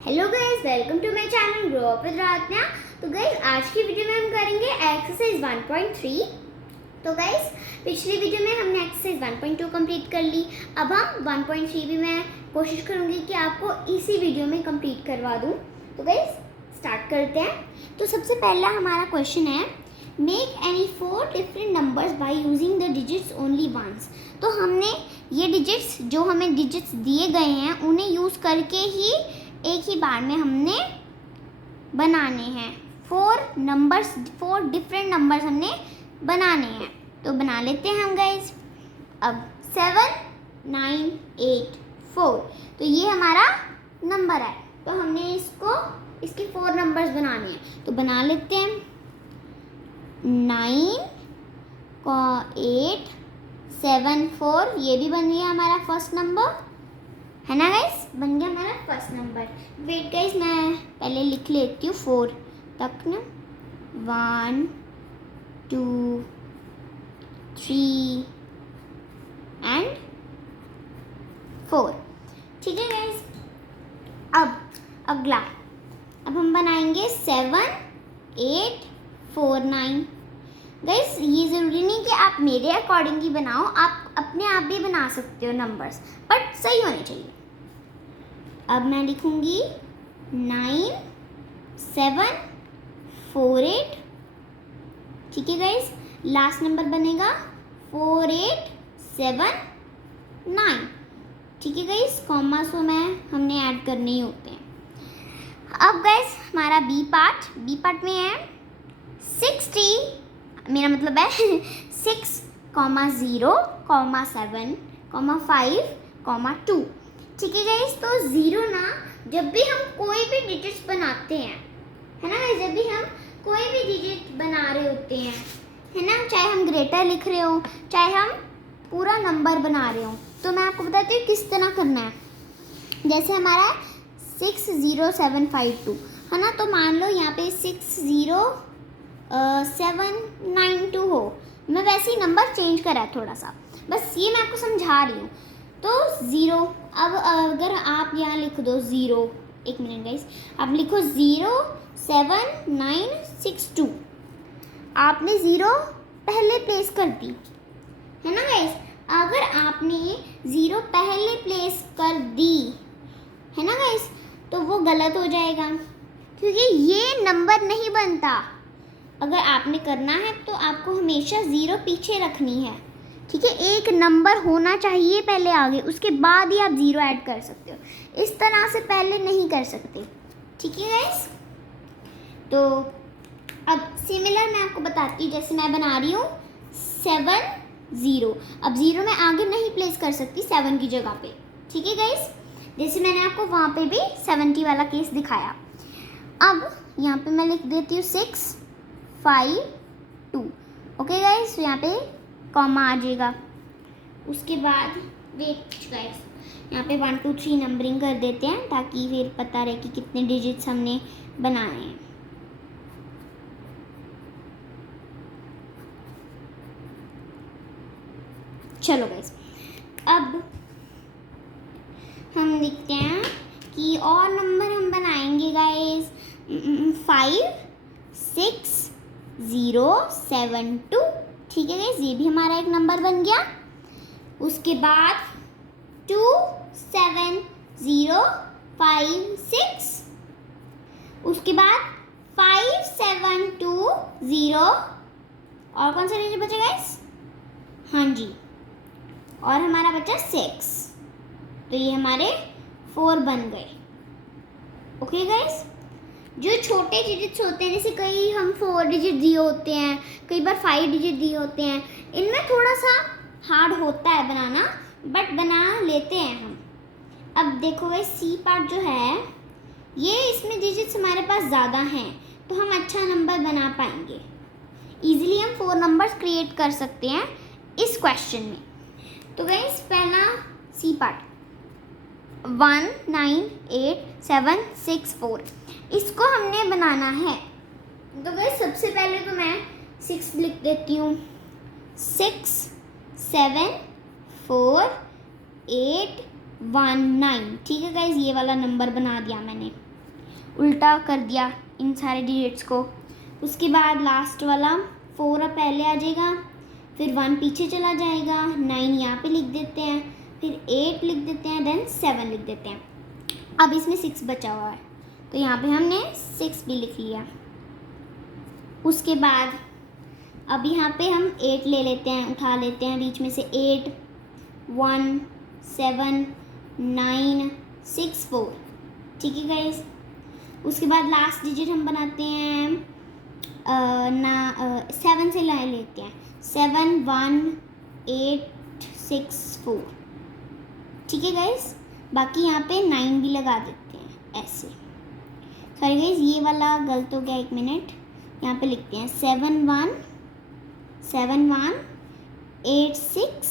Hello guys, welcome to my channel grow up with Radhana. तो guys, आज की video में हम करेंगे एक्सरसाइज 1.3। तो गाइस, पिछली वीडियो में हमने एक्सरसाइज 1.2 कंप्लीट कर ली। अब हम 1.3 भी मैं कोशिश करूंगी कि आपको इसी वीडियो में कंप्लीट करवा दूं। तो गाइस, स्टार्ट करते हैं। तो सबसे पहला हमारा क्वेश्चन है, make any 4 different numbers by using the digits only once. तो हमने ये डिजिट्स, जो हमें डिजिट्स दिए गए हैं, उन्हें यूज़ करके ही एक ही बार में हमने बनाने हैं। 4 डिफरेंट नंबर्स हमने बनाने हैं। तो बना लेते हैं हम गाइज। अब 7, 9, 8, 4, तो ये हमारा नंबर है। तो हमने इसके 4 नंबर्स बनाने हैं। तो बना लेते हैं। 9 8 7 4, ये भी बन गया हमारा फर्स्ट नंबर, है ना गाइस। बन गया हमारा फर्स्ट नंबर। वेट गाइस, मैं पहले लिख लेती हूँ 4 तक ना। 1 2 3 एंड 4। ठीक है गाइस। अब अगला, अब हम बनाएंगे 7 8 4 9। गाइस, ये ज़रूरी नहीं कि आप मेरे अकॉर्डिंग ही बनाओ, आप अपने आप भी बना सकते हो नंबर्स, बट सही होने चाहिए। अब मैं लिखूंगी 9 7 4 8। ठीक है गाइस, लास्ट नंबर बनेगा 4 8 7 9। ठीक है गाइस, कॉमा सो में हमने ऐड करने ही होते हैं। अब गाइस, हमारा बी पार्ट में है 60, मेरा मतलब है 6, 0, 7, 5, 2। ठीक है गाइस, तो 0 ना, जब भी हम कोई भी डिजिट्स बनाते हैं, है ना गाइस, जब भी हम कोई भी डिजिट बना रहे होते हैं, है ना, चाहे हम ग्रेटर लिख रहे हो, चाहे हम पूरा नंबर बना रहे हो, तो मैं आपको बताती हूँ किस तरह करना है। जैसे हमारा 6 0 7 5 2, है ना, तो मान लो यहाँ पे 6 0 7 9 2 हो। मैं वैसे ही नंबर चेंज करा है थोड़ा सा, बस ये मैं आपको समझा रही हूँ। तो 0, अब अगर आप यहाँ लिख दो 0, एक मिनट गाइस, आप लिखो 0 7 9 6 2। आपने 0 पहले प्लेस कर दी, है ना गाइस। अगर आपने 0 पहले प्लेस कर दी, है ना गाइस, तो वो गलत हो जाएगा, क्योंकि ये नंबर नहीं बनता। अगर आपने करना है तो आपको हमेशा 0 पीछे रखनी है। ठीक है, एक नंबर होना चाहिए पहले आगे, उसके बाद ही आप 0 ऐड कर सकते हो। इस तरह से पहले नहीं कर सकते। ठीक है गाइस, तो अब सिमिलर मैं आपको बताती हूँ। जैसे मैं बना रही हूँ 7 0, अब 0 मैं आगे नहीं प्लेस कर सकती 7 की जगह पे। ठीक है गाइस, जैसे मैंने आपको वहाँ पे भी 70 वाला केस दिखाया। अब यहाँ पे मैं लिख देती हूँ 6 5 2। ओके गाइस, तो यहाँ पे कॉमा आ जाएगा। उसके बाद वेट गाइस, यहाँ पे 1 2 3 नंबरिंग कर देते हैं, ताकि फिर पता रहे कि कितने डिजिट्स हमने बनाए हैं। चलो गाइस, अब हम देखते हैं कि और नंबर हम बनाएंगे गाइस। 5 6 0 7 2। ठीक है गाइस, ये भी हमारा एक नंबर बन गया। उसके बाद 2 7 0 5 6। उसके बाद 5 7 2 0। और कौन सा डिजिट बचा गाइस? हाँ जी, और हमारा बचा 6। तो ये हमारे 4 बन गए। ओके गाइस, जो छोटे डिजिट्स होते हैं, जैसे कई हम 4 डिजिट दिए होते हैं, कई बार 5 डिजिट दिए होते हैं, इनमें थोड़ा सा हार्ड होता है बनाना, बट बना लेते हैं हम। अब देखो गाइस, सी पार्ट जो है, ये इसमें डिजिट्स हमारे पास ज़्यादा हैं, तो हम अच्छा नंबर बना पाएंगे। ईजिली हम 4 नंबर्स क्रिएट कर सकते हैं इस क्वेश्चन में। तो गाइस, पहला सी पार्ट 1 9 8 7 6 4, इसको हमने बनाना है। तो गाइस, सबसे पहले तो मैं 6 लिख देती हूँ। 6 7 4 8 1 9। ठीक है गाइस, ये वाला नंबर बना दिया मैंने। उल्टा कर दिया इन सारे डिजिट्स को। उसके बाद लास्ट वाला 4 अब पहले आ जाएगा, फिर 1 पीछे चला जाएगा, 9 यहाँ पे लिख देते हैं, फिर 8 लिख देते हैं, देन 7 लिख देते हैं। अब इसमें 6 बचा हुआ है तो यहाँ पे हमने 6 भी लिख लिया। उसके बाद अब यहाँ पे हम 8 ले लेते हैं, उठा लेते हैं बीच में से 8, 1, 7, 9, 6, 4। ठीक है गाइस। उसके बाद लास्ट डिजिट हम बनाते हैं 7 से ला लेते हैं, 7, 1, 8, 6, 4। ठीक है गाइस। बाकी यहाँ पे 9 भी लगा देते हैं ऐसे। सॉरी गाइस, ये वाला गलत हो गया, 1 मिनट। यहाँ पे लिखते हैं 7, 1, 7, 1, 8, 6,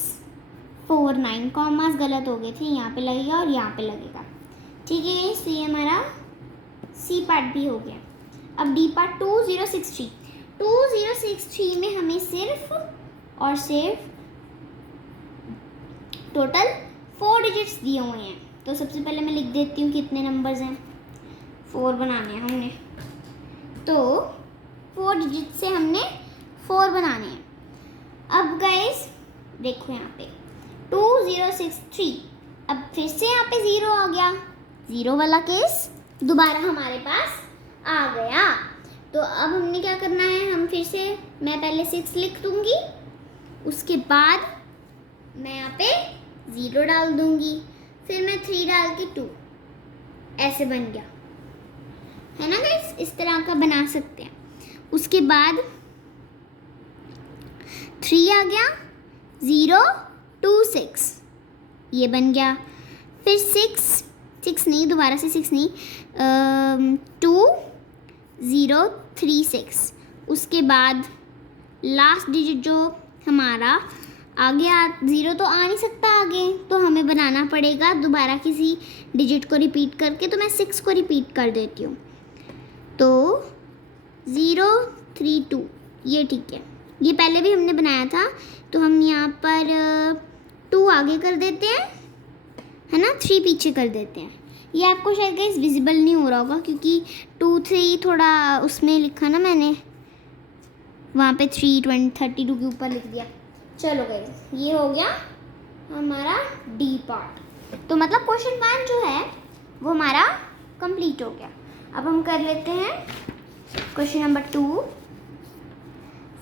4, 9। कॉमास गलत हो गए थे, यहाँ पे लगेगा और यहाँ पे लगेगा। ठीक है गाइस, तो ये हमारा सी पार्ट भी हो गया। अब डी पार्ट 2063। 2063 में हमें सिर्फ और सिर्फ टोटल 4 डिजिट्स दिए हुए हैं। तो सबसे पहले मैं लिख देती हूँ कितने नंबर्स हैं। 4 बनाने हैं हमने, तो 4 डिजिट से हमने 4 बनाने हैं। अब गाइस देखो यहाँ पे 2063, अब फिर से यहाँ पे 0 आ गया। 0 वाला केस दोबारा हमारे पास आ गया। तो अब हमने क्या करना है, हम फिर से, मैं पहले 6 लिख दूँगी, उसके बाद मैं यहाँ पे 0 डाल दूँगी, फिर मैं 3 डाल के 2, ऐसे बन गया है ना गाइस। इस तरह का बना सकते हैं। उसके बाद 3 आ गया, 0, 2, 6, ये बन गया। फिर 6 नहीं, दोबारा से 6 नहीं, 2, 0, 3, 6। उसके बाद लास्ट डिजिट जो हमारा आगे 0 तो आ नहीं सकता आगे, तो हमें बनाना पड़ेगा दोबारा किसी डिजिट को रिपीट करके। तो मैं 6 को रिपीट कर देती हूँ, तो 0, 3, 2, ये ठीक है। ये पहले भी हमने बनाया था, तो हम यहाँ पर 2 आगे कर देते हैं, है ना, 3 पीछे कर देते हैं। ये आपको शायद गाइस विजिबल नहीं हो रहा होगा, क्योंकि 2, 3 थोड़ा उसमें लिखा ना मैंने, वहाँ पे 3, 20, 32 के ऊपर लिख दिया। चलो गाइस, ये हो गया हमारा डी पार्ट। तो मतलब क्वेश्चन 1 जो है वो हमारा कंप्लीट हो गया। अब हम कर लेते हैं question number 2,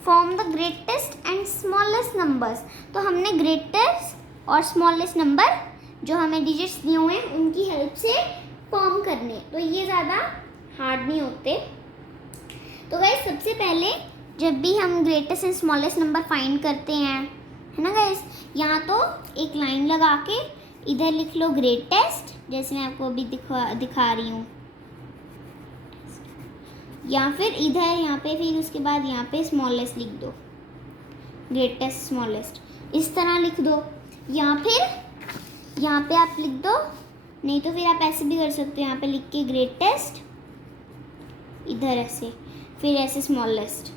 form the greatest and smallest numbers. तो हमने ग्रेटेस्ट और स्मॉलेस्ट नंबर जो हमें डिजिट्स दिए हुए हैं उनकी हेल्प से फॉर्म करने, तो ये ज़्यादा हार्ड नहीं होते। तो गाइस सबसे पहले जब भी हम greatest and smallest number find करते हैं, है ना गाइस, यहाँ तो एक लाइन लगा के इधर लिख लो ग्रेटेस्ट, जैसे मैं आपको अभी दिखा रही हूँ, या फिर इधर यहाँ पे, फिर उसके बाद यहाँ पे स्मॉलेस्ट लिख दो, ग्रेटेस्ट स्मॉलेस्ट, इस तरह लिख दो। या फिर यहाँ पे आप लिख दो, नहीं तो फिर आप ऐसे भी कर सकते हो, यहाँ पे लिख के ग्रेटेस्ट, इधर ऐसे, फिर ऐसे स्मॉलेस्ट।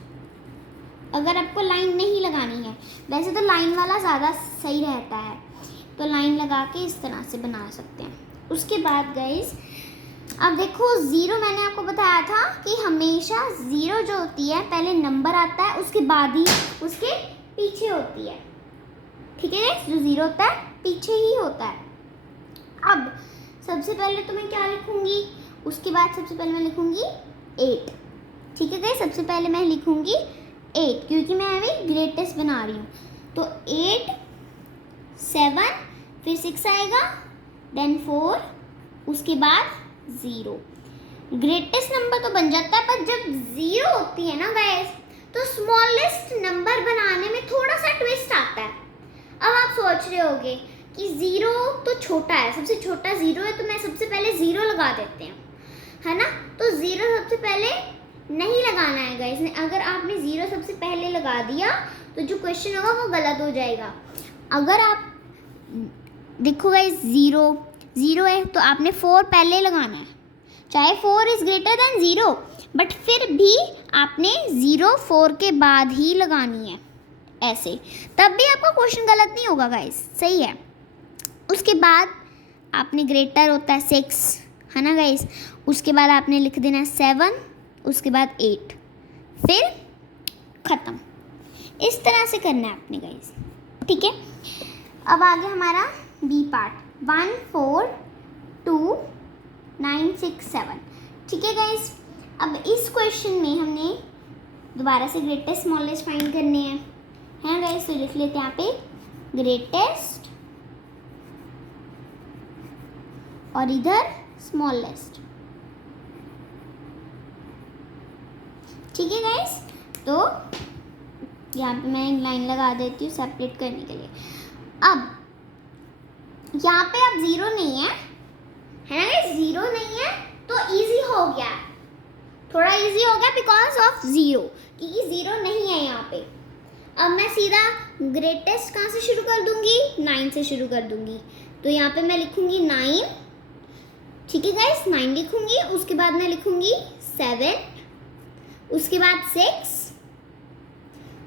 अगर आपको लाइन नहीं लगानी है, वैसे तो लाइन वाला ज़्यादा सही रहता है, तो लाइन लगा के इस तरह से बना सकते हैं। उसके बाद गाइस अब देखो 0, मैंने आपको बताया था कि हमेशा 0 जो होती है पहले नंबर आता है, उसके बाद ही उसके पीछे होती है। ठीक है गाइस, जो 0 होता है पीछे ही होता है। अब सबसे पहले तो मैं क्या लिखूंगी, उसके बाद सबसे पहले मैं लिखूंगी 8। ठीक है गाइस, सबसे पहले मैं लिखूंगी 8, क्योंकि मैं अभी ग्रेटेस्ट बना रही हूँ। तो 8, 7, फिर 6 आएगा, देन 4, उसके बाद 0। ग्रेटेस्ट नंबर तो बन जाता है, पर जब 0 होती है ना गाइस, तो स्मॉलेस्ट नंबर बनाने में थोड़ा सा ट्विस्ट आता है। अब आप सोच रहे होगे कि 0 तो छोटा है, सबसे छोटा 0 है, तो मैं सबसे पहले 0 लगा देते हैं, है ना। तो 0 सबसे पहले नहीं लगाना है गाइस। अगर आपने 0 सबसे पहले लगा दिया तो जो क्वेश्चन होगा वो गलत हो जाएगा। अगर आप देखो गाइस 0 है तो आपने 4 पहले लगाना है, चाहे 4 इज ग्रेटर देन 0, बट फिर भी आपने 0 4 के बाद ही लगानी है, ऐसे, तब भी आपका क्वेश्चन गलत नहीं होगा गाइस, सही है। उसके बाद आपने ग्रेटर होता है 6, है ना गाइस। उसके बाद आपने लिख देना 7, उसके बाद 8, फिर ख़त्म। इस तरह से करना है आपने गाइस, ठीक है। अब आगे हमारा बी पार्ट, 1 4 2 9 6 7, ठीक है गाइस। अब इस क्वेश्चन में हमने दोबारा से ग्रेटेस्ट स्मॉलेस्ट फाइंड करने हैं, है ना गाइस। तो लिख लेते हैं यहाँ पे ग्रेटेस्ट और इधर स्मॉलेस्ट, ठीक है गाइस। तो यहाँ पे मैं एक लाइन लगा देती हूँ सेपरेट करने के लिए। अब यहाँ पे अब 0 नहीं है ना गाइस, 0 नहीं है तो इजी हो गया, थोड़ा इजी हो गया बिकॉज ऑफ 0, क्योंकि 0 नहीं है यहाँ पे। अब मैं सीधा ग्रेटेस्ट कहाँ से शुरू कर दूंगी, 9 से शुरू कर दूंगी। तो यहाँ पे मैं लिखूंगी 9, ठीक है गाइस, 9 लिखूंगी। उसके बाद मैं लिखूंगी 7, उसके बाद 6,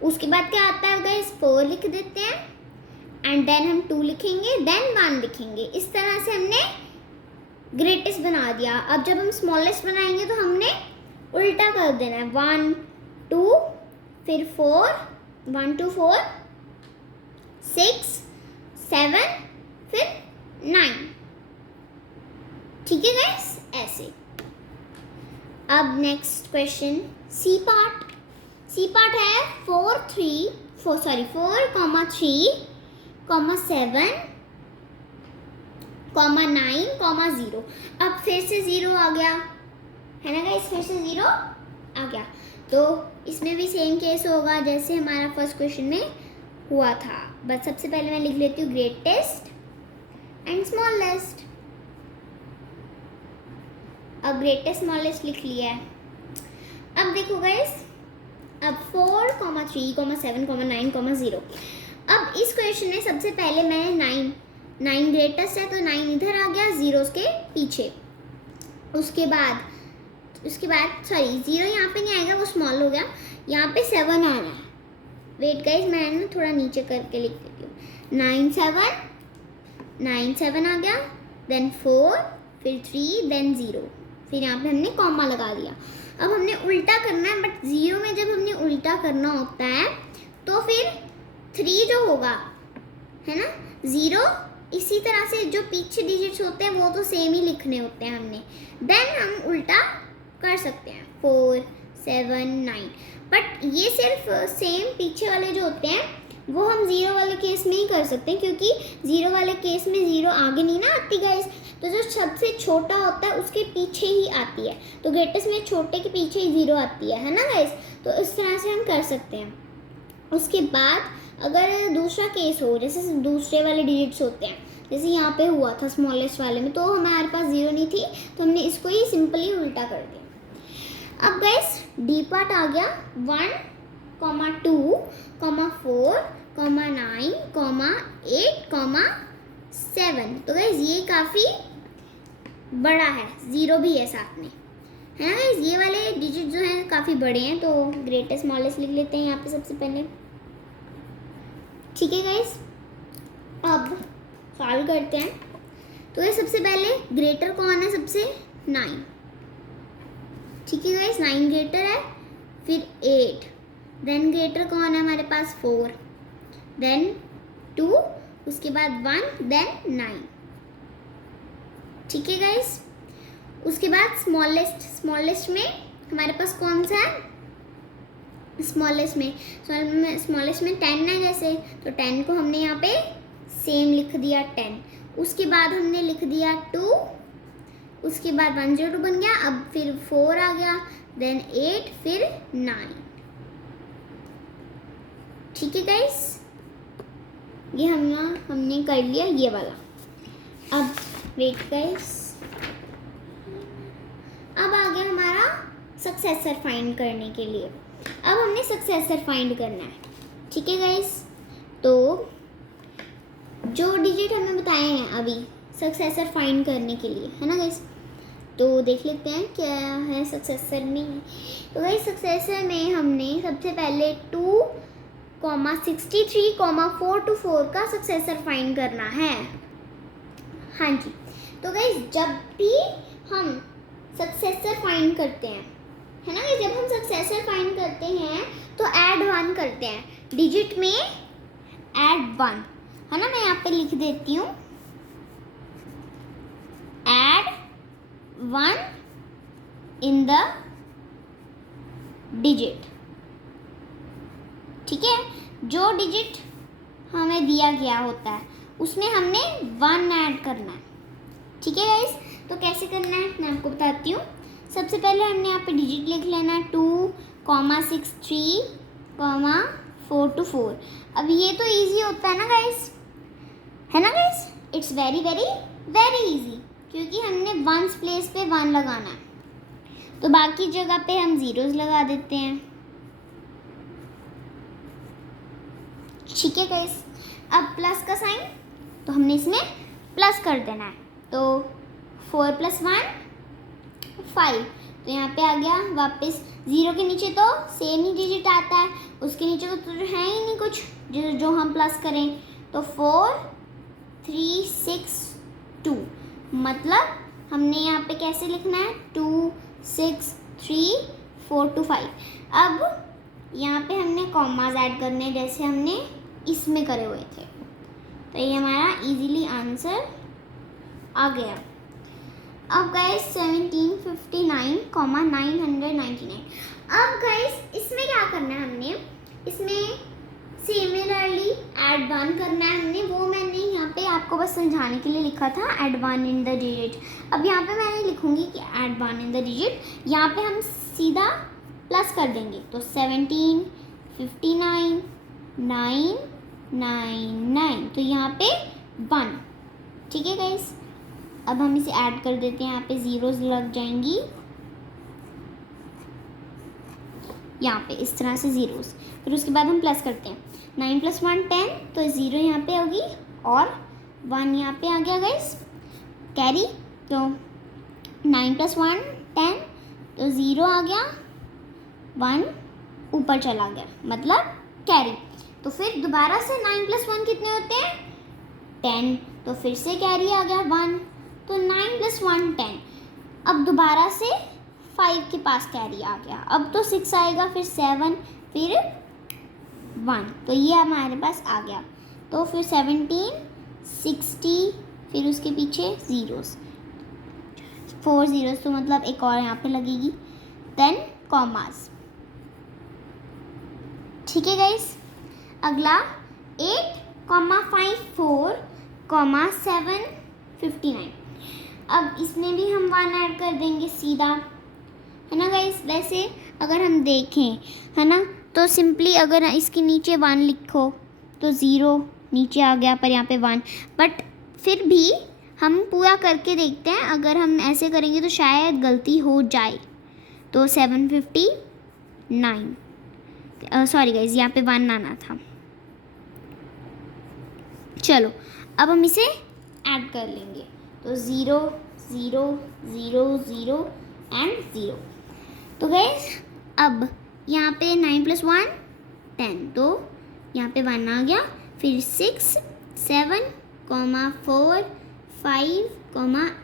उसके बाद क्या आता है गाइस, 4 लिख देते हैं, एंड देन हम 2 लिखेंगे, देन 1 लिखेंगे। इस तरह से हमने ग्रेटेस्ट बना दिया। अब जब हम स्मॉलेस्ट बनाएंगे तो हमने उल्टा कर देना है, 1 2 फिर 4, 1 2 4 6 7 फिर 9, ठीक है गाइस, ऐसे। अब next question C part. C part है 4 3 4 3 7 9 0। अब फिर से 0 आ गया, है ना गाइस, फिर से 0 आ गया। तो इसमें भी सेम केस होगा जैसे हमारा फर्स्ट क्वेश्चन में हुआ था, बस सबसे पहले मैं लिख लेती हूँ ग्रेटेस्ट एंड स्मॉलेस्ट। अब ग्रेटेस्ट स्मॉलेस्ट लिख लिया है। अब देखो गाइस, अब 4 3 7 9 0। अब इस क्वेश्चन में सबसे पहले मैंने 9 ग्रेटेस्ट है तो 9 इधर आ गया, 0 उसके पीछे। उसके बाद सॉरी 0 यहाँ पे नहीं आएगा, वो स्मॉल हो गया, यहाँ पे 7 आ रहा है। वेट गाइस, मैं ना थोड़ा नीचे करके लिख देती हूँ। 9 7 आ गया, देन 4 फिर 3 देन 0, फिर यहाँ पे हमने कॉमा लगा दिया। अब हमने उल्टा करना है, बट 0 में जब हमने उल्टा करना होता है तो फिर 3 जो होगा, है ना, 0 इसी तरह से जो पीछे डिजिट्स होते हैं वो तो सेम ही लिखने होते हैं हमने, देन हम उल्टा कर सकते हैं 4 7 9। बट ये सिर्फ सेम पीछे वाले जो होते हैं वो हम 0 वाले केस में ही कर सकते हैं, क्योंकि 0 वाले केस में 0 आगे नहीं ना आती गाइस, तो जो सबसे छोटा होता है उसके पीछे ही आती है। तो ग्रेटेस्ट में छोटे के पीछे ही 0 आती है ना गाइस। तो इस तरह से हम कर सकते हैं। उसके बाद अगर दूसरा केस हो, जैसे दूसरे वाले डिजिट्स होते हैं, जैसे यहाँ पे हुआ था स्मॉलेस्ट वाले में, तो हमारे पास 0 नहीं थी तो हमने इसको ही सिंपली उल्टा कर दिया। अब गाइस डी पार्ट आ गया 1 2 4 9 8 7। तो गाइस ये काफ़ी बड़ा है, 0 भी है साथ में, है ना गाइस। ये वाले डिजिट जो हैं काफ़ी बड़े हैं, तो ग्रेटेस्ट स्मॉलेस्ट लिख लेते हैं यहाँ पे सबसे पहले, ठीक है गाइस। अब सॉल्व करते हैं। तो ये सबसे पहले ग्रेटर कौन है, सबसे 9, ठीक है गाइस, 9 ग्रेटर है, फिर 8, देन ग्रेटर कौन है हमारे पास 4, देन 2, उसके बाद 1, देन 9, ठीक है गाइस। उसके बाद स्मॉलेस्ट में हमारे पास कौन सा है, स्मॉलेस्ट में 10 है जैसे, तो 10 को हमने यहाँ पे सेम लिख दिया 10। उसके बाद हमने लिख दिया 2, उसके बाद 102 बन गया, अब फिर 4 आ गया, देन 8, फिर 9, ठीक है गाइस। ये हमने कर लिया ये वाला। अब वेट गाइस, अब आ गया हमारा सक्सेसर फाइंड करने के लिए। अब हमने सक्सेसर फाइंड करना है, ठीक है गाइस। तो जो डिजिट हमें बताए हैं अभी सक्सेसर फाइंड करने के लिए, है ना गाइस, तो देख लेते हैं क्या है सक्सेसर में। तो गाइस सक्सेसर में हमने सबसे पहले 2 63 4 to 4 का सक्सेसर फाइंड करना है। हाँ जी, तो गाइस जब भी हम सक्सेसर फाइंड करते हैं, है ना। जब हम सक्सेसर फाइंड करते हैं तो ऐड 1 करते हैं, डिजिट में ऐड 1, है ना। मैं यहाँ पे लिख देती हूँ ऐड 1 इन द डिजिट, ठीक है। जो डिजिट हमें दिया गया होता है उसमें हमने 1 ऐड करना है, ठीक है गाइस। तो कैसे करना है मैं आपको बताती हूँ। सबसे पहले हमने यहाँ पे डिजिट लिख लेना है 2,63, 4 to 4। अब ये तो इजी होता है ना गाइस, है ना guys. It's very very very easy, क्योंकि हमने वंस प्लेस पे 1 लगाना है, तो बाकी जगह पे हम जीरोस लगा देते हैं, ठीक है गाइस। अब प्लस का साइन, तो हमने इसमें प्लस कर देना है, तो 4 + 1 5। तो यहाँ पे आ गया वापस, 0 के नीचे तो सेम ही डिजिट आता है, उसके नीचे तो है ही नहीं कुछ जो हम प्लस करें। तो 4 3 6 2, मतलब हमने यहाँ पे कैसे लिखना है 2 6 3 4 to 5। अब यहाँ पे हमने कॉमास ऐड करने हैं, जैसे हमने इसमें करे हुए थे। तो ये हमारा इजीली आंसर आ गया। अब गाइस 1759,999। अब गाइस इसमें क्या करना है, हमने इसमें सिमिलरली ऐड 1 करना है हमने, वो मैंने यहाँ पे आपको बस समझाने के लिए लिखा था ऐड 1 इन द डिजिट। अब यहाँ पे मैं लिखूँगी कि ऐड 1 इन द डिजिट, यहाँ पे हम सीधा प्लस कर देंगे, तो 1759,999, तो यहाँ पे 1, ठीक है गाइस। अब हम इसे ऐड कर देते हैं, यहाँ पे जीरोस लग जाएंगी, यहाँ पे इस तरह से जीरोस। फिर उसके बाद हम प्लस करते हैं, 9 + 1 10, तो 0 यहाँ पे होगी और 1 यहाँ पे आ गया गाइस कैरी। तो 9 + 1 10, तो 0 आ गया, 1 ऊपर चला गया, मतलब कैरी। तो फिर दोबारा से 9 + 1 कितने होते हैं 10, तो फिर से कैरी आ गया 1, तो 9 + 1 10। अब दोबारा से 5 के पास कैरी आ गया, अब तो 6 आएगा, फिर 7, फिर 1, तो ये हमारे पास आ गया। तो फिर 17 60, फिर उसके पीछे जीरोस, 4 जीरोस, तो मतलब एक और यहाँ पे लगेगी, देन कॉमास, ठीक है गाइस। अगला 8,54,759। अब इसमें भी हम 1 ऐड कर देंगे सीधा, है ना गाइस। वैसे अगर हम देखें, है ना, तो सिंपली अगर इसके नीचे 1 लिखो तो 0 नीचे आ गया, पर यहाँ पे 1, बट फिर भी हम पूरा करके देखते हैं। अगर हम ऐसे करेंगे तो शायद गलती हो जाए। तो 759, सॉरी गाइस, यहाँ पे 1 आना था। चलो अब हम इसे ऐड कर लेंगे, तो 0 0 0 0 एंड 0। तो गाइस अब यहाँ पे 9 + 1 10, तो यहाँ पे 1 आ गया, फिर 6 7, 4 5,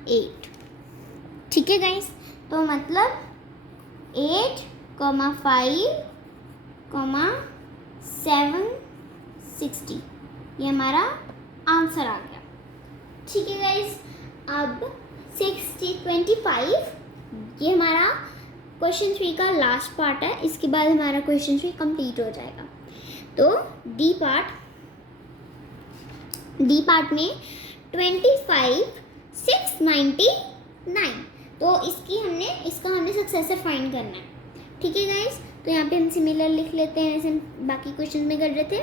8, ठीक है गाइस। तो मतलब 8, 5, 7 60, ये हमारा आंसर आ गया, ठीक है गाइस। अब 25, ये हमारा क्वेश्चन 3 का लास्ट पार्ट है, इसके बाद हमारा क्वेश्चन 3 कंप्लीट हो जाएगा। तो डी पार्ट में 25,699, तो इसका हमने सक्सेसर फाइंड करना है, ठीक है गाइस। तो यहाँ पे हम सिमिलर लिख लेते हैं, जैसे हम बाकी क्वेश्चन में कर रहे थे।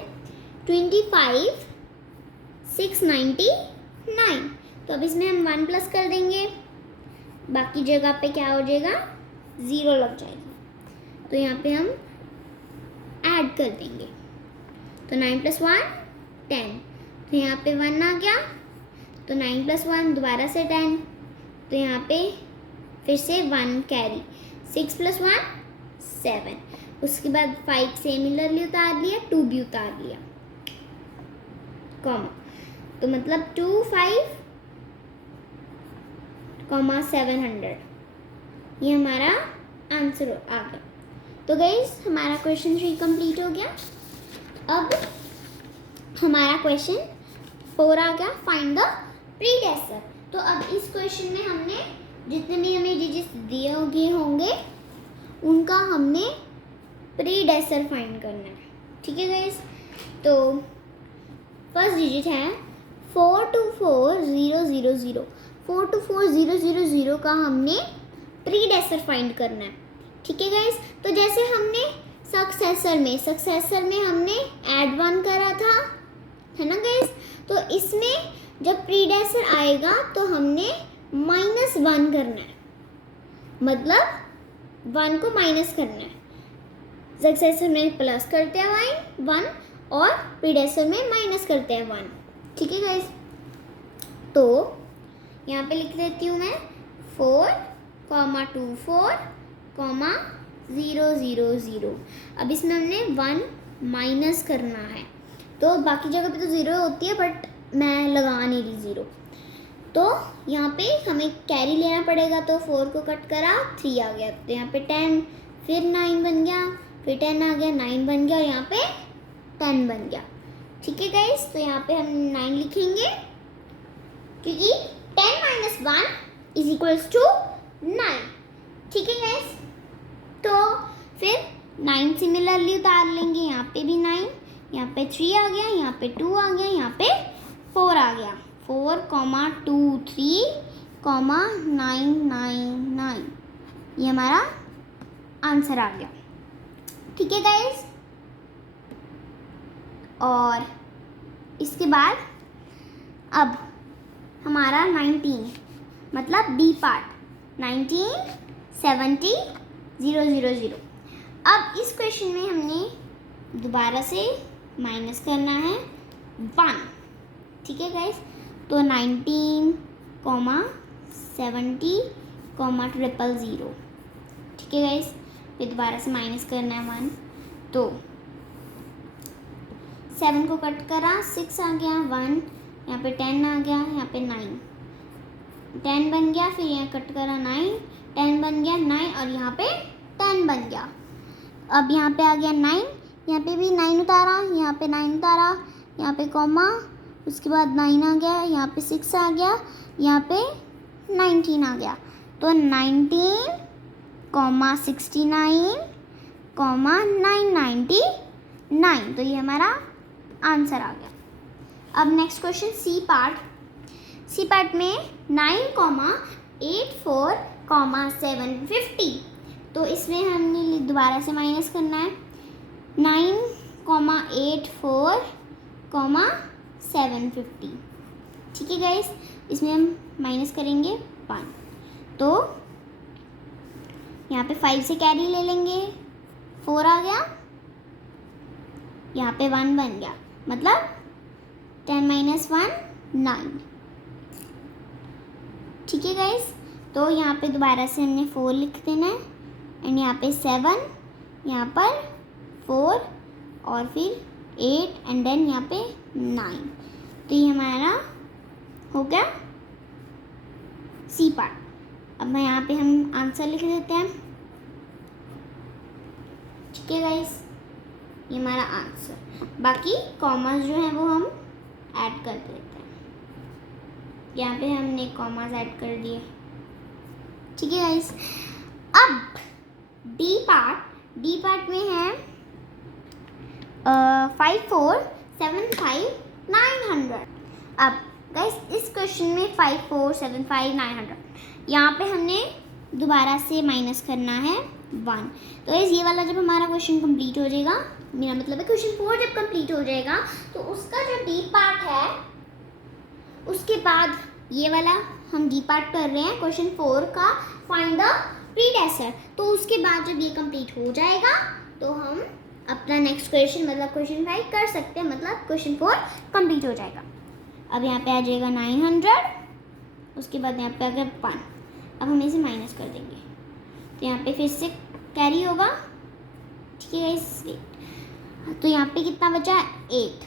25,699, तो अब इसमें हम 1 प्लस कर देंगे, बाकी जगह पे क्या हो जाएगा 0 लग जाएगी, तो यहाँ पे हम ऐड कर देंगे। तो 9 + 1 10, तो यहाँ पे 1 आ गया, तो 9 + 1 दोबारा से 10, तो यहाँ पे फिर से 1 कैरी, 6 + 1 7, उसके बाद 5 सिमिलरली उतार लिया, 2 भी उतार लिया, कॉमा, तो मतलब 2 5 700। ये हमारा आंसर आ गया। तो गाइस हमारा क्वेश्चन 3 कंप्लीट हो गया। अब हमारा क्वेश्चन 4 आ गया, फाइंड द प्रीडेसेसर। तो अब इस क्वेश्चन में हमने जितने भी हमें डिजिट्स दिए गए होंगे उनका हमने प्रीडेसेसर फाइंड करना है। ठीक है गाइस, तो फर्स्ट डिजिट है 424000। 424000 का हमने प्रीडेसेसर फाइंड करना है। ठीक है गाइस, तो जैसे हमने सक्सेसर में हमने ऐड 1 करा था, है ना गाइस। तो इसमें जब प्रीडेसेसर आएगा तो हमने -1 करना है, मतलब 1 को माइनस करना है। सक्सेसर में प्लस करते हैं 1 और प्रीडेसेसर में माइनस करते हैं 1। ठीक है गाइस, तो यहाँ पे लिख देती हूँ मैं 4,24,000। अब इसमें हमने 1 माइनस करना है, तो बाकी जगह पे तो 0 होती है बट मैं लगा नहीं रही 0। तो यहाँ पे हमें कैरी लेना पड़ेगा, तो 4 को कट करा 3 आ गया, तो यहाँ पे 10, फिर 9 बन गया, फिर 10 आ गया, 9 बन गया, यहाँ पे 10 बन गया। ठीक है गाइस, तो यहाँ पे हम 9 लिखेंगे क्योंकि 10 - 1 = 9। ठीक है गाइस, तो फिर 9 सिमिलरली उतार लेंगे, यहाँ पे भी 9, यहाँ पे 3 आ गया, यहाँ पे 2 आ गया, यहाँ पे 4 आ गया। 4,23,999 ये हमारा आंसर आ गया। ठीक है गाइस, और इसके बाद अब हमारा 19 मतलब बी पार्ट 19,70,000। अब इस क्वेश्चन में हमने दोबारा से माइनस करना है 1। ठीक है गाइस, तो 19,70,000। ठीक है गाइस, फिर दोबारा से माइनस करना है 1, तो 7 को कट करा 6 आ गया, 1, यहाँ पे 10 आ गया, यहाँ पे 9, 10 बन गया, फिर यहाँ कट करा 9, 10 बन गया, 9 और यहाँ पे 10 बन गया। अब यहाँ पे आ गया 9, यहाँ पे भी 9 उतारा, यहाँ पे 9 उतारा, यहाँ पे कॉमा, उसके बाद 9 आ गया, यहाँ पे 6 आ गया, यहाँ पे 19 आ गया, तो 19,69,999, तो ये हमारा आंसर आ गया। अब नेक्स्ट क्वेश्चन सी पार्ट में 9,84,750। तो इसमें हमने दोबारा से माइनस करना है 9,84,750। ठीक है गाइस, इसमें हम माइनस करेंगे 1, तो यहाँ पे 5 से कैरी ले लेंगे, 4 आ गया, यहाँ पे 1 बन गया, मतलब 10 - 1 9। ठीक है गाइस, तो यहाँ पे दोबारा से हमने 4 लिख देना है, एंड यहाँ पे 7, यहाँ पर 4 और फिर 8 एंड देन यहाँ पे 9। तो ये हमारा हो गया सी पार्ट। अब मैं यहाँ पे हम आंसर लिख देते हैं। ठीक है गाइस, ये हमारा आंसर। बाकी कॉमर्स जो है वो हम ऐड कर देते हैं। यहाँ पे हमने कॉमर्स ऐड कर दिए। ठीक है गाइस, अब डी पार्ट में है 5475,900। अब गाइस इस क्वेश्चन में 5475,900 यहाँ पे हमने दोबारा से माइनस करना है 1। तो गाइस ये वाला जब हमारा क्वेश्चन कंप्लीट हो जाएगा, मेरा मतलब है क्वेश्चन 4 जब कंप्लीट हो जाएगा तो उसका जो डी पार्ट है उसके बाद ये वाला हम डी पार्ट कर रहे हैं क्वेश्चन 4 का, फाइंड द प्रीडेसेसर। तो उसके बाद जब ये कंप्लीट हो जाएगा तो हम अपना नेक्स्ट क्वेश्चन मतलब क्वेश्चन 5 कर सकते हैं, मतलब क्वेश्चन 4 कंप्लीट हो जाएगा। अब यहाँ पे आ जाएगा 900, उसके बाद यहाँ पे आ गया 1। अब हम इसे माइनस कर देंगे तो यहाँ पे फिर से कैरी होगा। ठीक है गाइस, तो यहाँ पे कितना बचा 8,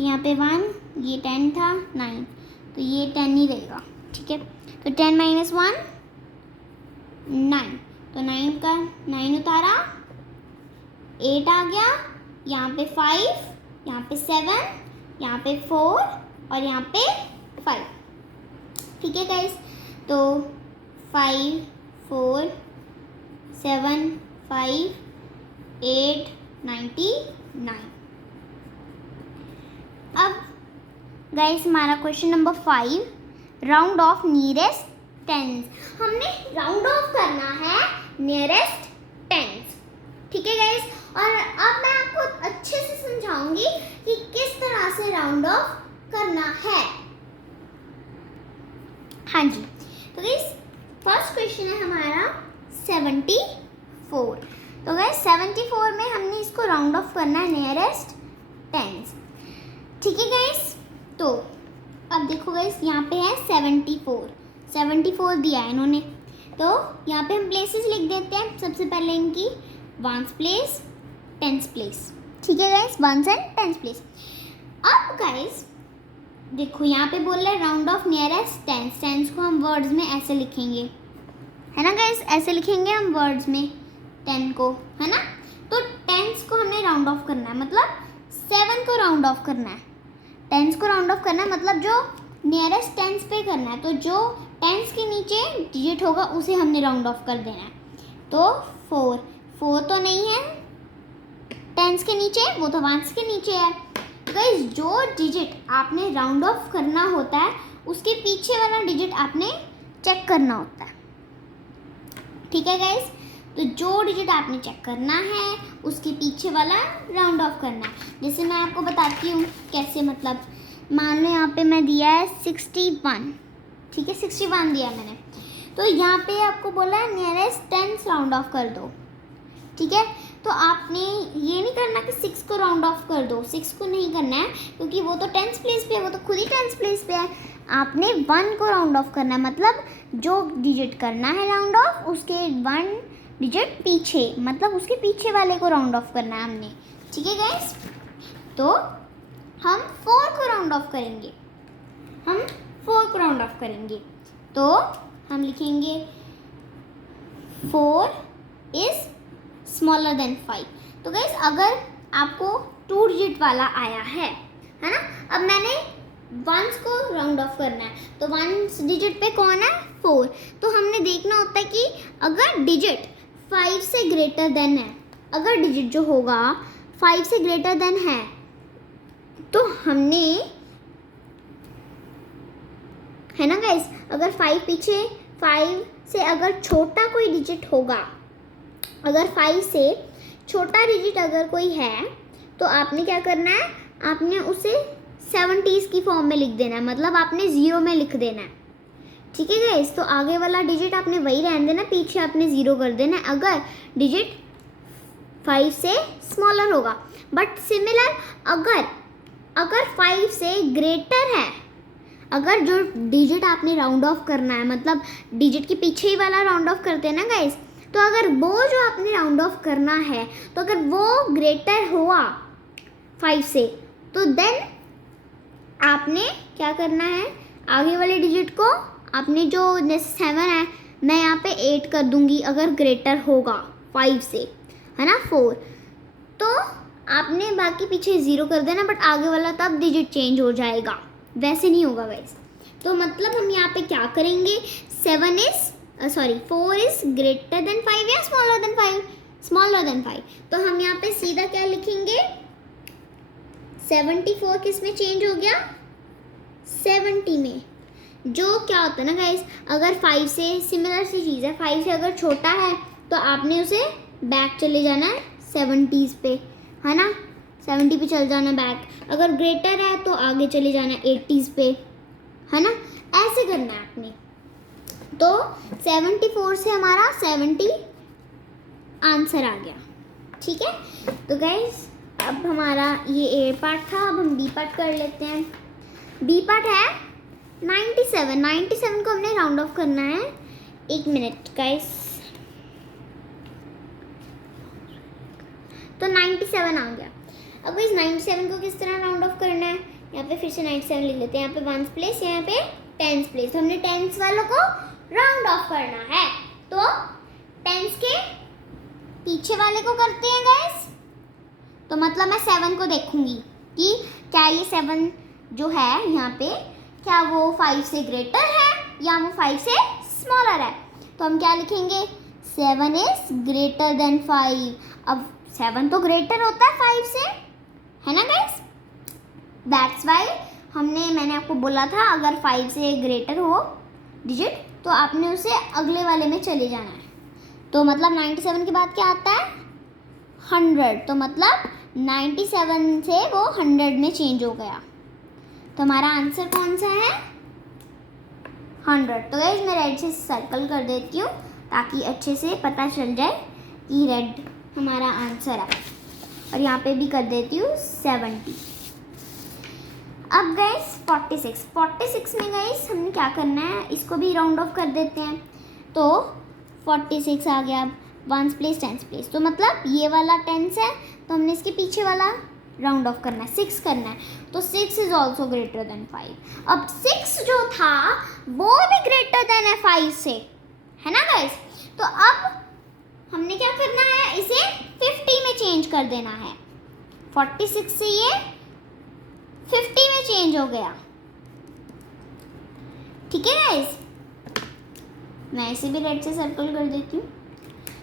यहाँ पे 1, ये 10 था 9, तो ये 10 ही रहेगा। ठीक है, तो 10 माइनस 1 9, तो 9 का 9 उतारा, 8 आ गया, यहाँ पे 5, यहाँ पे 7, यहाँ पे 4 और यहाँ पे 5। ठीक है गाइस, तो 5 4 7 5 8 99। अब गाइस हमारा question number 5, round off nearest tense. हमने राउंड ऑफ करना है नियरेस्ट टेंस। ठीक है गाइस, और अब मैं आपको अच्छे से समझाऊंगी कि किस तरह से राउंड ऑफ करना है। हाँ जी, तो गाइस फर्स्ट क्वेश्चन है हमारा 74। तो गाइस 74 में हमने इसको राउंड ऑफ करना है नियरेस्ट टेंस। ठीक है गाइस, तो अब देखो गाइस यहाँ पे है 74 दिया है इन्होंने, तो यहाँ पे हम प्लेसेस लिख देते हैं। सबसे पहले इनकी वंस प्लेस, टेंस प्लेस। ठीक है guys, ones and tens place. अब गाइस देखो यहाँ पे बोल रहा है round off nearest tens. Tens को हम वर्ड्स में ऐसे लिखेंगे, है ना गाइस, ऐसे लिखेंगे हम वर्ड्स में 10 को, है ना। तो टेंस को हमने राउंड ऑफ करना है, मतलब 7 को राउंड ऑफ करना है। टेंस को राउंड ऑफ करना है मतलब जो नियरेस्ट टेंस पे करना है, तो जो टेंस के नीचे डिजिट होगा उसे हमने राउंड ऑफ कर देना है। तो 4 तो नहीं है टेंस के नीचे, वो तो वंस के नीचे है। गाइस जो डिजिट आपने राउंड ऑफ करना होता है उसके पीछे वाला डिजिट आपने चेक करना होता है। ठीक है गाइस, तो जो डिजिट आपने चेक करना है उसके पीछे वाला राउंड ऑफ करना है। जैसे मैं आपको बताती हूँ कैसे, मतलब मान लो यहाँ पे मैं दिया है 61। ठीक है, 61 दिया मैंने, तो यहाँ पे आपको बोला है नियरेस्ट टेंस राउंड ऑफ कर दो। ठीक है, तो आपने ये नहीं करना कि 6 को राउंड ऑफ कर दो, 6 को नहीं करना है क्योंकि वो तो टेंस प्लेस पे है, वो तो खुद ही टेंस प्लेस पे है। आपने 1 को राउंड ऑफ करना है, मतलब जो डिजिट करना है राउंड ऑफ उसके 1 डिजिट पीछे, मतलब उसके पीछे वाले को राउंड ऑफ करना है हमने। ठीक है गाइस, तो हम 4 को राउंड ऑफ करेंगे, तो हम लिखेंगे 4 इज स्मॉलर देन 5। तो गाइस अगर आपको 2 डिजिट वाला आया है ना, अब मैंने वंस को राउंड ऑफ करना है, तो वंस डिजिट पे कौन है 4, तो हमने देखना होता है कि अगर डिजिट 5 से ग्रेटर देन है, अगर डिजिट जो होगा 5 से ग्रेटर देन है, तो हमने, है ना गाइस, अगर 5 पीछे 5 से अगर छोटा कोई डिजिट होगा, अगर 5 से छोटा डिजिट अगर कोई है, तो आपने क्या करना है, आपने उसे 70s की फॉर्म में लिख देना है, मतलब आपने 0 में लिख देना है। ठीक है गाइस, तो आगे वाला डिजिट आपने वही रहने देना, पीछे आपने 0 कर देना है अगर डिजिट 5 से स्मॉलर होगा। बट सिमिलर अगर 5 से ग्रेटर है, अगर जो डिजिट आपने राउंड ऑफ करना है, मतलब डिजिट के पीछे ही वाला राउंड ऑफ करते हैं ना गाइस, तो अगर वो जो आपने राउंड ऑफ करना है, तो अगर वो ग्रेटर हुआ 5 से, तो देन आपने क्या करना है, आगे वाले डिजिट को आपने जो जैसे 7 है, मैं यहाँ पे 8 कर दूंगी अगर ग्रेटर होगा 5 से, है ना 4, तो आपने बाकी पीछे 0 कर देना, बट आगे वाला तब डिजिट चेंज हो जाएगा, वैसे नहीं होगा गाइस। तो मतलब हम यहाँ पे क्या करेंगे, 4 इज ग्रेटर देन 5 या स्मॉलर देन 5, तो हम यहाँ पे सीधा क्या लिखेंगे, 74 किस में चेंज हो गया, 70 में। जो क्या होता है ना गाइस, अगर 5 से सिमिलर सी चीज़ है, 5 से अगर छोटा है तो आपने उसे बैक चले जाना है 70s पे, है ना, 70 पे चल जाना बैक। अगर ग्रेटर है तो आगे चले जाना 80s पे, है ना, ऐसे करना है आपने। तो 74 से हमारा 70 आंसर आ गया। ठीक है, तो गाइस अब हमारा ये ए पार्ट था, अब हम बी पार्ट कर लेते हैं। बी पार्ट है 97 को हमने राउंड ऑफ करना है। 1 मिनट गाइस, तो 97 आ गया। अब इस 97 को किस तरह राउंड ऑफ करना है, यहाँ पे फिर से 97 लिख लेते हैं, यहाँ पे वंस प्लेस, यहाँ पे टेंस प्लेस, तो हमने टेंस वालों को राउंड ऑफ करना है, तो टेंस के पीछे वाले को करते हैं गाइस। तो मतलब मैं 7 को देखूंगी कि क्या ये 7 जो है यहाँ पे क्या वो 5 से ग्रेटर है या वो 5 से स्मॉलर है। तो हम क्या लिखेंगे, 7 इज ग्रेटर देन 5। अब 7 तो ग्रेटर होता है 5 से, है ना गाइस। दैट्स वाई मैंने आपको बोला था अगर 5 से ग्रेटर हो डिजिट तो आपने उसे अगले वाले में चले जाना है। तो मतलब 97 के बाद क्या आता है, 100। तो मतलब 97 से वो 100 में चेंज हो गया। तो हमारा आंसर कौन सा है, 100। तो गाइस मैं रेड से सर्कल कर देती हूँ ताकि अच्छे से पता चल जाए कि रेड हमारा आंसर है। और यहाँ पे भी कर देती हूँ 70। अब गाइस 46 में गाइस हमने क्या करना है, इसको भी राउंड ऑफ कर देते हैं। तो 46 आ गया, 1s प्लेस 10s प्लेस, तो मतलब ये वाला 10s है तो हमने इसके पीछे वाला राउंड ऑफ करना है, 6 करना है। तो 6 इज ऑल्सो ग्रेटर देन 5। अब 6 जो था वो भी ग्रेटर देन है 5 से, है ना गाइस। तो अब हमने क्या करना है, इसे 50 में चेंज कर देना है। 46 से ये 50 में चेंज हो गया, ठीक है गाइस। मैं इसे भी रेड से सर्कल कर देती हूँ।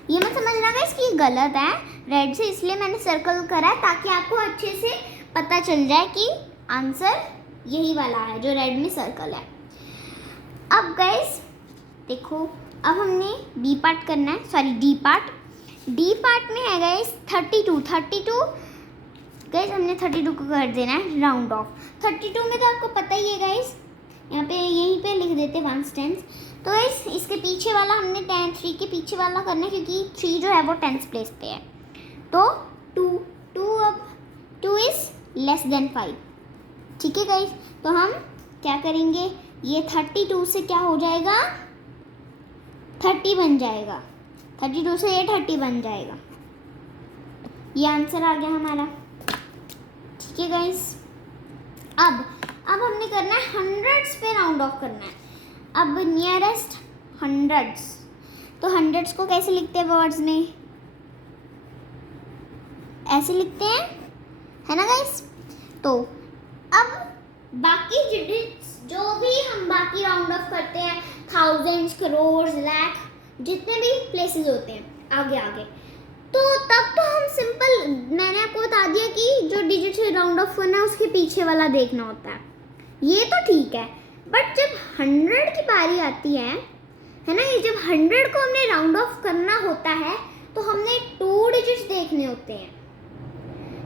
ये मत समझना गाइस कि गलत है, रेड से इसलिए मैंने सर्कल करा है ताकि आपको अच्छे से पता चल जाए कि आंसर यही वाला है जो रेड में सर्कल है। अब गाइस देखो, अब हमने बी पार्ट करना है, सॉरी डी पार्ट में है गाइस 32 गाइस हमने 32 को कर देना है राउंड ऑफ। 32 में तो आपको पता ही है गाइस, यहाँ पे यहीं पे लिख देते 1s 10s। तो गाइस इसके पीछे वाला हमने 3 के पीछे वाला करना है क्योंकि 3 जो है वो 10s प्लेस पे है। तो 2 अब 2 इज लेस देन 5, ठीक है गाइस। तो हम क्या करेंगे, ये 32 से क्या हो जाएगा, 30 बन जाएगा। 32 से ये 30 बन जाएगा। ये आंसर आ गया हमारा, ठीक है गाइस। अब हमने करना है 100s पे राउंड ऑफ करना है। अब नियरेस्ट 100s, तो 100s को कैसे लिखते हैं वर्ड्स में, ऐसे लिखते हैं, है ना गाइस। तो अब बाकी डिजिट्स जो भी हम बाकी राउंड ऑफ करते हैं, थाउजेंड्स, करोड़, लाख, जितने भी प्लेसेस होते हैं आगे, तो तब तो हम सिंपल, मैंने आपको बता दिया कि जो डिजिट से राउंड ऑफ करना है उसके पीछे वाला देखना होता है, ये तो ठीक है। बट जब 100 की बारी आती है ना, ये जब 100 को हमने राउंड ऑफ करना होता है तो हमने 2 डिजिट्स देखने होते हैं।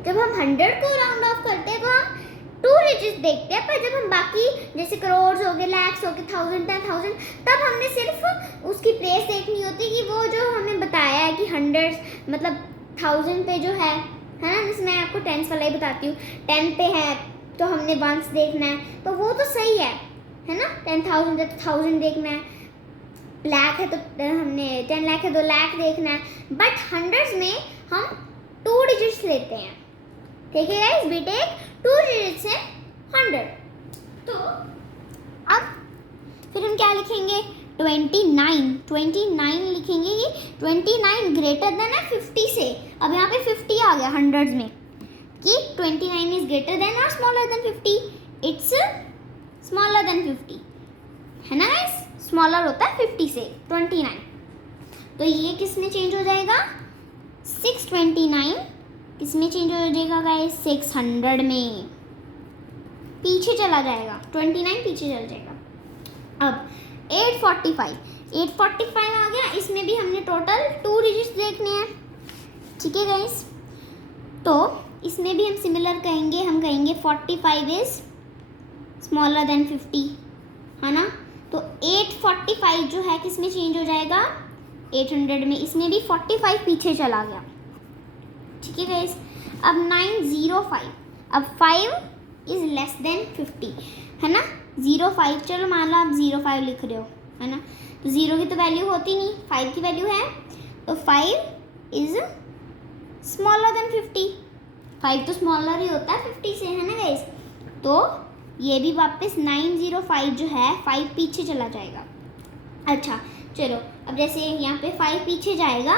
जब हम 100 को राउंड ऑफ करते हैं तो हम 2 डिजिट्स देखते हैं, पर जब हम बाकी जैसे करोड़ हो गए, लैक्स हो गए, 1000, 10,000, तब हमने सिर्फ उसकी प्लेस देखनी होती है कि वो जो हमें बताया है कि 100 मतलब 1000 पे जो है ना, जैसे मैं आपको 10s वाला ही बताती हूँ, 10 पे है तो हमने 1s देखना है, तो वो तो सही है ना। 10,000 है तो 1000 देखना है, लाख है तो हमने 10 लाख है तो लाख देखना है। बट 100s में हम 2 डिजिट्स लेते हैं, ठीक है गाइस, वी टेक 2 डिजिट्स है 100। तो अब फिर हम क्या लिखेंगे, 29 लिखेंगे कि 29 ग्रेटर देन है 50 से। अब यहाँ पे 50 आ गया 100s में कि 29 इज ग्रेटर देन और smaller than 50, it's smaller than 50, है ना गाइस। स्मॉलर होता है 50 से 29। तो ये किस में चेंज हो जाएगा, 629 किस में चेंज हो जाएगा गाइस, 600 में पीछे चला जाएगा, 29 पीछे चल जाएगा। अब 845 आ गया, इसमें भी हमने टोटल 2 डिजिट्स देखने हैं, ठीक है गाइस। तो इसमें भी हम सिमिलर कहेंगे, हम कहेंगे 45 इज स्मॉलर देन 50, है ना। तो 845 जो है किस में चेंज हो जाएगा, 800 में, इसमें भी 45 पीछे चला गया, ठीक है गाइस। अब 905, अब 5 इज लेस देन 50, है ना। 05, चलो मान लो आप 05 लिख रहे हो, है ना, तो 0 की तो वैल्यू होती नहीं, 5 की वैल्यू है, तो 5 इज स्मॉलर देन 50। 5 तो स्मॉलर ही होता है 50 से, है ना गाइस। तो ये भी वापस 905 जो है 5 पीछे चला जाएगा। अच्छा चलो, अब जैसे यहाँ पे 5 पीछे जाएगा,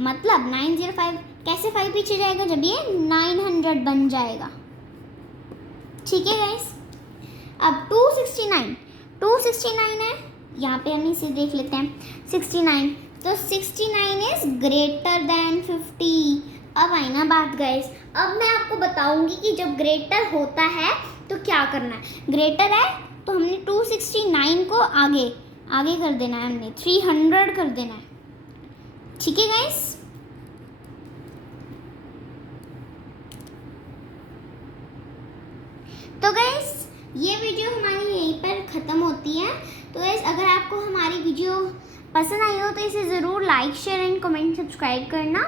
मतलब 905 कैसे 5 पीछे जाएगा, जब ये 900 बन जाएगा। ठीक है गाइस। अब 269 है, यहाँ पे हम इसे देख लेते हैं 69, तो 69 इज ग्रेटर देन 50। अब आई ना बात गाइस, अब मैं आपको बताऊंगी कि जब ग्रेटर होता है तो क्या करना है। ग्रेटर है तो हमने 269 को आगे कर देना है, हमने 300 कर देना है। ठीक है गाइस। तो गाइस ये वीडियो हमारी यहीं पर ख़त्म होती है। तो गाइस अगर आपको हमारी वीडियो पसंद आई हो तो इसे ज़रूर like share and comment subscribe करना।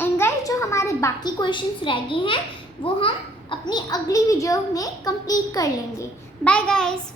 एंड गाइस जो हमारे बाकी क्वेश्चंस रह गए हैं वो हम अपनी अगली वीडियो में कंप्लीट कर लेंगे। Bye guys.